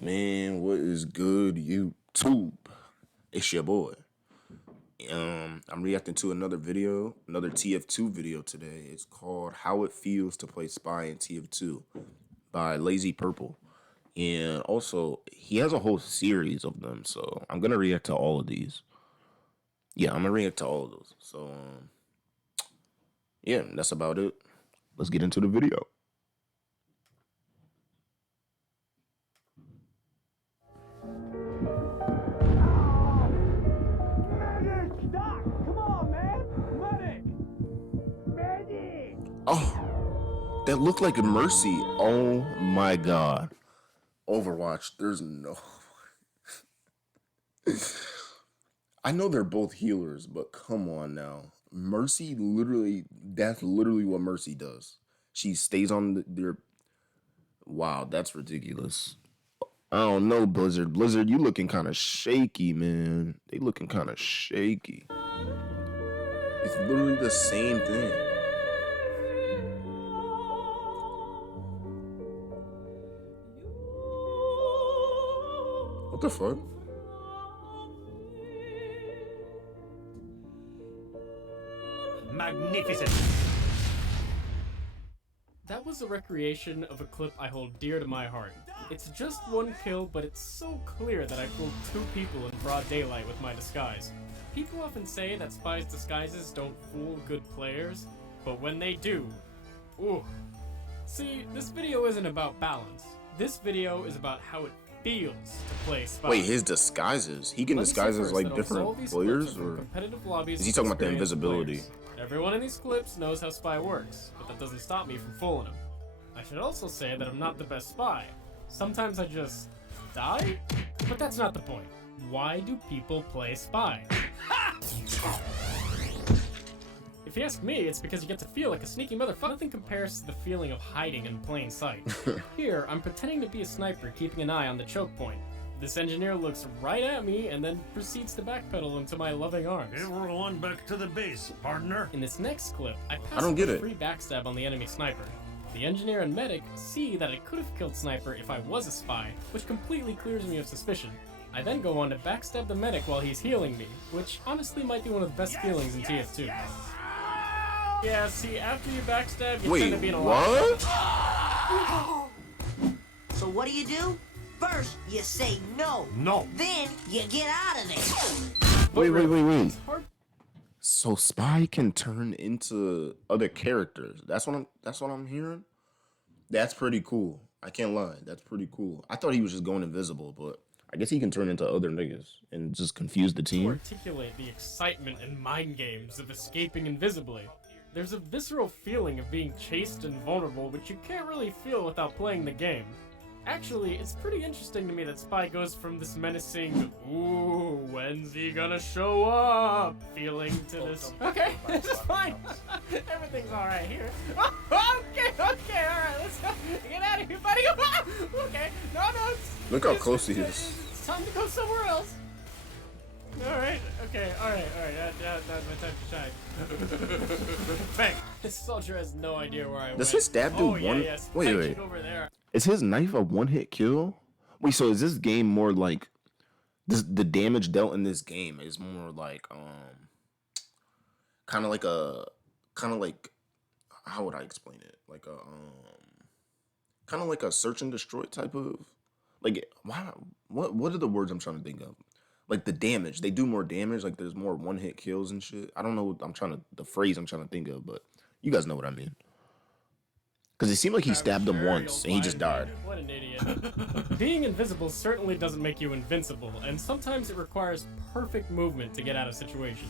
Man, what is good, YouTube? It's your boy. I'm reacting to another video, another TF2 video today. It's called "How It Feels to Play Spy in TF2" by Lazy Purple, and also he has a whole series of them. So I'm gonna react to all of these. Yeah, I'm gonna react to all of those. So yeah, that's about it. Let's get into the video. Doc, come on, man! Medic! Medic! Oh, that looked like a Mercy. Oh my god. Overwatch, there's no. I know they're both healers, but come on now. Mercy literally, that's literally what Mercy does. She stays on their. Wow, that's ridiculous. I don't know, Blizzard. Blizzard, you looking kind of shaky, man. They looking kind of shaky. It's literally the same thing. What the fuck? Magnificent! That was a recreation of a clip I hold dear to my heart. It's just one kill, but it's so clear that I fooled two people in broad daylight with my disguise. People often say that spies' disguises don't fool good players, but when they do, ooh. See, this video isn't about balance. This video is about how it feels to play spy. Wait, his disguises? He can disguise as like different players, or is he talking about the invisibility? Everyone in these clips knows how spy works, but that doesn't stop me from fooling him. I should also say that I'm not the best spy. Sometimes I just die? But that's not the point. Why do people play spy? If you ask me, it's because you get to feel like a sneaky motherfucker. Nothing compares to the feeling of hiding in plain sight. Here, I'm pretending to be a sniper keeping an eye on the choke point. This engineer looks right at me and then proceeds to backpedal into my loving arms. Everyone back to the base, partner. In this next clip, I pass don't get a it. free backstab on the enemy sniper. The engineer and medic see that I could have killed Sniper if I was a spy, which completely clears me of suspicion. I then go on to backstab the medic while he's healing me, which honestly might be one of the best feelings in TF2. Yeah, see, after you backstab, you tend to be in a what? So what do? First, you say no. No. Then, you get out of there. Wait. It's hard. So Spy can turn into other characters. That's what I'm hearing. That's pretty cool. I can't lie. That's pretty cool. I thought he was just going invisible, but I guess he can turn into other niggas and just confuse the To team. articulate the excitement and mind games of escaping invisibly. There's a visceral feeling of being chased and vulnerable which you can't really feel without playing the game. Actually, it's pretty interesting to me that Spy goes from this menacing, ooh, when's he gonna show up, feeling to this, okay, this is fine, everything's alright here, okay, alright, let's go, get out of here, buddy, okay, no, Look how close he is. it's time to go somewhere else. Alright, okay, alright, that's my time to shine. Bang! This soldier has no idea where I went. Does his stab do oh, one? Yeah, yes. Wait. Over there. Is his knife a one-hit kill? Wait, so is this game more like the damage dealt in this game is more like kind of like how would I explain it? Like a kind of like a search and destroy type of like what are the words I'm trying to think of? Like the damage, they do more damage. Like there's more one-hit kills and shit. I don't know what the phrase I'm trying to think of, but you guys know what I mean. Because it seemed like he stabbed him once and he just died. What an idiot. Being invisible certainly doesn't make you invincible, and sometimes it requires perfect movement to get out of situations.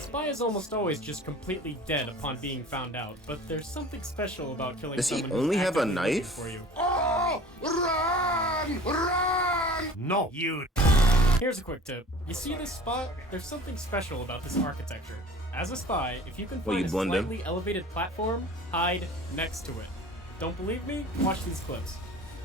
Spy is almost always just completely dead upon being found out, but there's something special about killing Does he someone who's only have a actively looking knife? for you. Oh, run! No, you. Here's a quick tip. You see this spot? There's something special about this architecture. As a spy, if you can Well, find you a blend in. slightly elevated platform, hide next to it. Don't believe me? Watch these clips.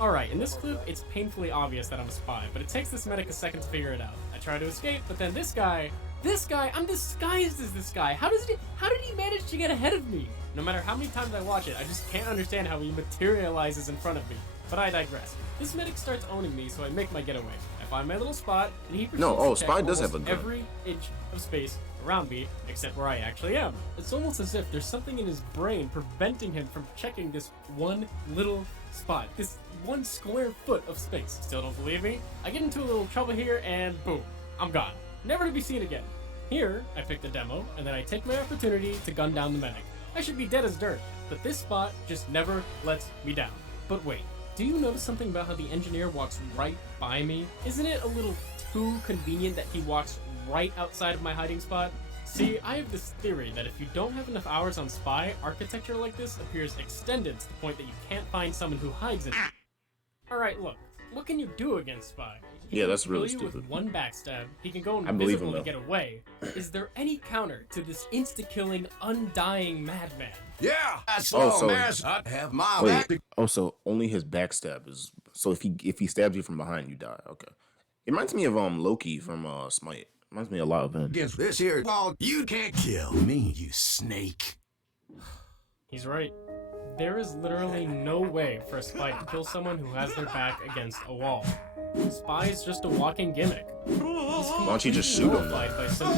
Alright, in this clip, it's painfully obvious that I'm a spy, but it takes this medic a second to figure it out. I try to escape, but then this guy This guy, I'm disguised as this guy. How did he manage to get ahead of me? No matter how many times I watch it, I just can't understand how he materializes in front of me. But I digress. This medic starts owning me, so I make my getaway. I find my little spot, and he proceeds to check Spy does have a almost gun. every inch of space around me, except where I actually am. It's almost as if there's something in his brain preventing him from checking this one little spot, this 1 square foot of space. Still don't believe me? I get into a little trouble here, and boom, I'm gone. Never to be seen again. Here, I pick the demo, and then I take my opportunity to gun down the medic. I should be dead as dirt, but this spot just never lets me down. But wait, do you notice something about how the engineer walks right by me? Isn't it a little too convenient that he walks right outside of my hiding spot? See, I have this theory that if you don't have enough hours on Spy, architecture like this appears extended to the point that you can't find someone who hides in it. Alright, look. What can you do against Spy? Yeah, that's really kill you with stupid. one backstab. He can go I believe him, invisible to though. get away. Is there any counter to this insta-killing, undying madman? Yeah, as Oh, long so- as I have my Wait. back. So only his backstab is. So if he stabs you from behind, you die. Okay. It reminds me of Loki from Smite. Reminds me a lot of him. Against this here wall, you can't kill me, you snake. He's right. There is literally no way for a Spy to kill someone who has their back against a wall. Spy is just a walking gimmick. Why don't you just shoot him? By simple...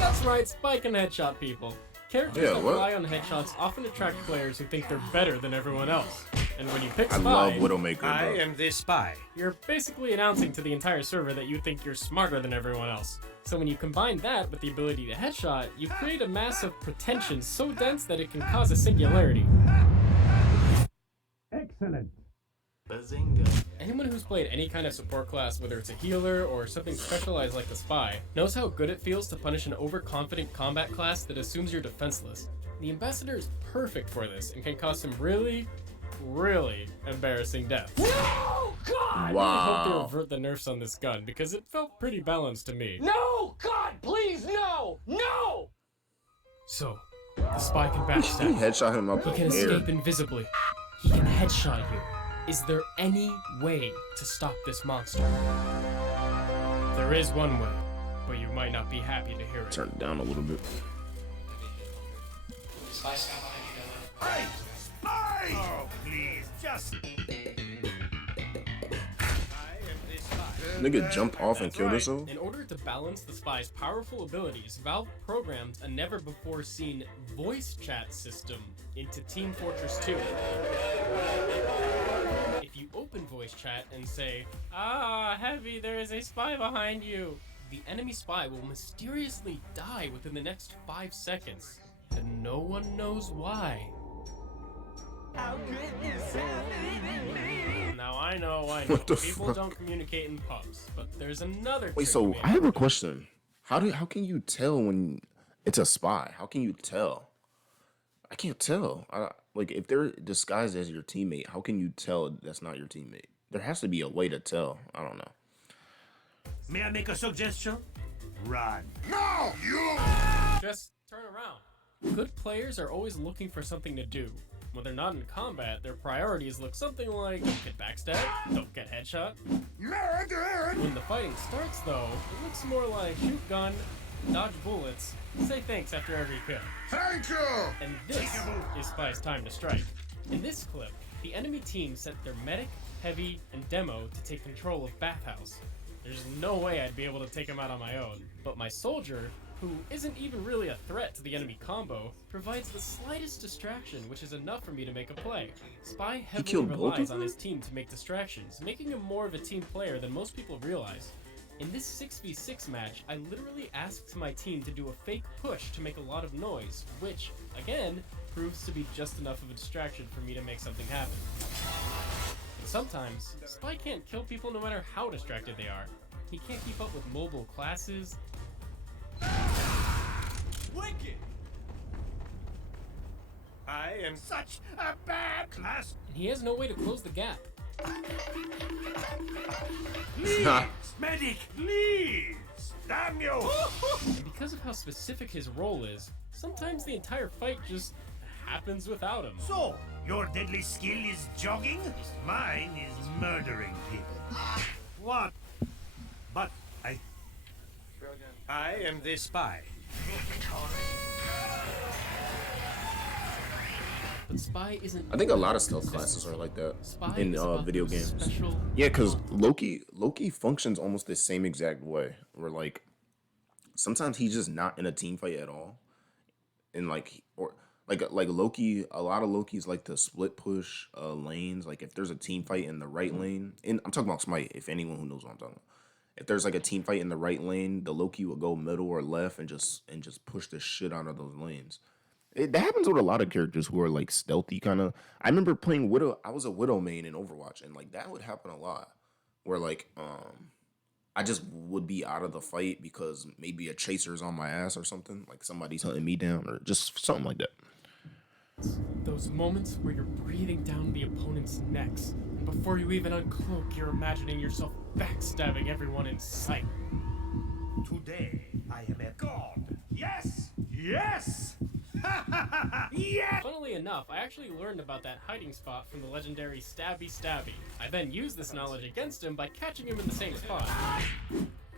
That's right, Spy can headshot people. Characters Yeah, that what? rely on headshots often attract players who think they're better than everyone else. And when you pick I Spy, love Widowmaker, I bro. am the spy. you're basically announcing to the entire server that you think you're smarter than everyone else. So when you combine that with the ability to headshot, you create a mass of pretension so dense that it can cause a singularity. Excellent. Anyone who's played any kind of support class, whether it's a healer or something specialized like the Spy, knows how good it feels to punish an overconfident combat class that assumes you're defenseless. The Ambassador is perfect for this and can cause some really embarrassing deaths. No, God! I hope they Wow. revert the nerfs on this gun because it felt pretty balanced to me. No, God, please, no! No! So, the Spy can He backstab. headshot him up He in can the air. escape invisibly. He can headshot you. Is there any way to stop this monster? There is one way, but you might not be happy to hear it. Turn it down a little bit. Hey! Spy! Oh, please, just... Nigga jumped off and killed right. himself. In order to balance the Spy's powerful abilities, Valve programmed a never-before-seen voice chat system into Team Fortress 2. If you open voice chat and say, "Ah, Heavy, there is a spy behind you," the enemy spy will mysteriously die within the next 5 seconds, and no one knows why. Now I know What the people fuck? don't communicate in pubs, but there's another Wait, trick so you may I have a question. How can you tell when it's a spy? How can you tell? I can't tell. Like if they're disguised as your teammate, how can you tell that's not your teammate? There has to be a way to tell. I don't know. May I make a suggestion? Run. No, you. Just turn around. Good players are always looking for something to do. When they're not in combat, their priorities look something like don't get backstabbed, don't get headshot. When the fighting starts though, it looks more like shoot gun, dodge bullets, say thanks after every kill. Thank you. And this is Spy's time to strike. In this clip, the enemy team sent their medic, heavy, and demo to take control of Bathhouse. There's no way I'd be able to take him out on my own, but my soldier, who isn't even really a threat to the enemy combo, provides the slightest distraction, which is enough for me to make a play. Spy heavily killed both relies of on them? his team to make distractions, making him more of a team player than most people realize. In this 6v6 match, I literally asked my team to do a fake push to make a lot of noise, which, again, proves to be just enough of a distraction for me to make something happen. And sometimes, Spy can't kill people no matter how distracted they are. He can't keep up with mobile classes. Wicked! I am such a bad class. And he has no way to close the gap. Please, medic, please! Damn you! And because of how specific his role is, sometimes the entire fight just happens without him. So, your deadly skill is jogging? Mine is murdering people. What? But I am the spy. But Spy isn't. I think a lot of about stealth consistency. classes are like that Spy in is about video those games. special Yeah, because moments. Loki functions almost the same exact way. Where like sometimes he's just not in a team fight at all, and like Loki, a lot of Lokis like to split push lanes. Like if there's a team fight in the right lane, and I'm talking about Smite. If anyone who knows what I'm talking about, if there's like a team fight in the right lane, the Loki will go middle or left and just push the shit out of those lanes. That happens with a lot of characters who are like stealthy kind of. I remember playing Widow. I was a Widow main in Overwatch, and like that would happen a lot. Where like I just would be out of the fight because maybe a chaser's on my ass or something. Like somebody's hunting me down or just something like that. Those moments where you're breathing down the opponent's necks, and before you even uncloak, you're imagining yourself backstabbing everyone in sight. Today, I am a god. Yes! Yes! Yes! Funnily enough, I actually learned about that hiding spot from the legendary Stabby Stabby. I then used this knowledge against him by catching him in the same spot.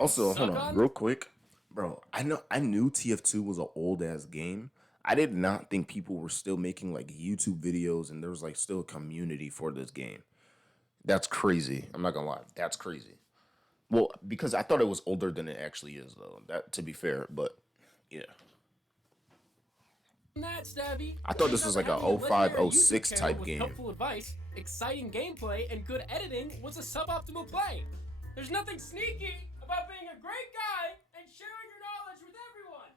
Also, hold Suck on, on? real quick, bro. I knew TF2 was an old ass game. I did not think people were still making like YouTube videos and there was like still a community for this game. That's crazy. I'm not gonna lie. That's crazy. Well, because I thought it was older than it actually is, though. That to be fair, but yeah, That Stabby. I thought this was like a Having 05, legendary 06 YouTube channel type with game. helpful advice, exciting gameplay, and good editing was a suboptimal play. There's nothing sneaky about being a great guy and sharing your knowledge with everyone.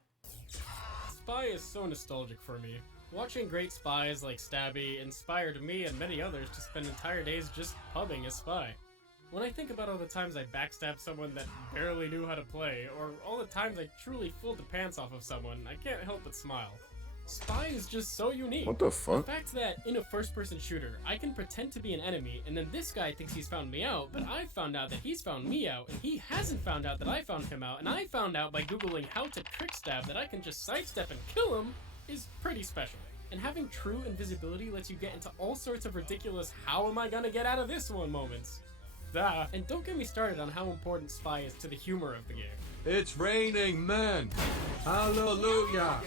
Spy is so nostalgic for me. Watching great spies like Stabby inspired me and many others to spend entire days just pubbing as Spy. When I think about all the times I backstabbed someone that barely knew how to play, or all the times I truly fooled the pants off of someone, I can't help but smile. Spy is just so unique. What the fuck? The fact that in a first-person shooter, I can pretend to be an enemy, and then this guy thinks he's found me out, but I've found out that he's found me out, and he hasn't found out that I found him out, and I found out by googling how to trick stab that I can just sidestep and kill him, is pretty special. And having true invisibility lets you get into all sorts of ridiculous how am I gonna get out of this one moments. Duh. And don't get me started on how important Spy is to the humor of the game. It's raining men. Hallelujah.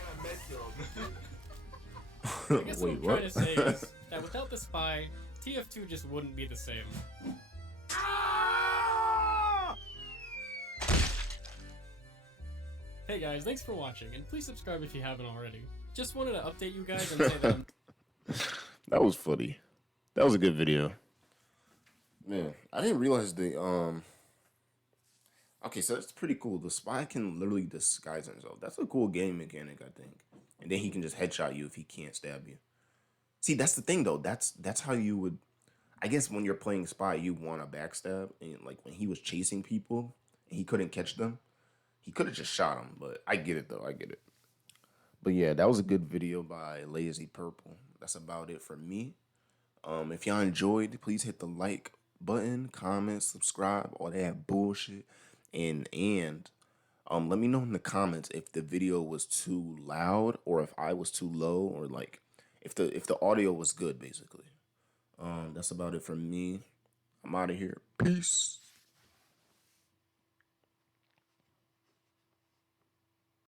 I guess what Wait, I'm what? trying to say is that without the Spy, TF2 just wouldn't be the same. Hey guys, thanks for watching, and please subscribe if you haven't already. Just wanted to update you guys and say that I'm That was funny. That was a good video. Man, I didn't realize Okay, so that's pretty cool. The spy can literally disguise himself. That's a cool game mechanic, I think. And then he can just headshot you if he can't stab you. See, that's the thing though. That's how you would. I guess when you're playing spy, you want a backstab, and like when he was chasing people and he couldn't catch them, he could have just shot him. But I get it though. I get it. But yeah, that was a good video by Lazy Purple. That's about it for me. If y'all enjoyed, please hit the like button, comment, subscribe, all that bullshit, and let me know in the comments if the video was too loud or if I was too low or like if the audio was good, basically. That's about it from me. I'm out of here. Peace.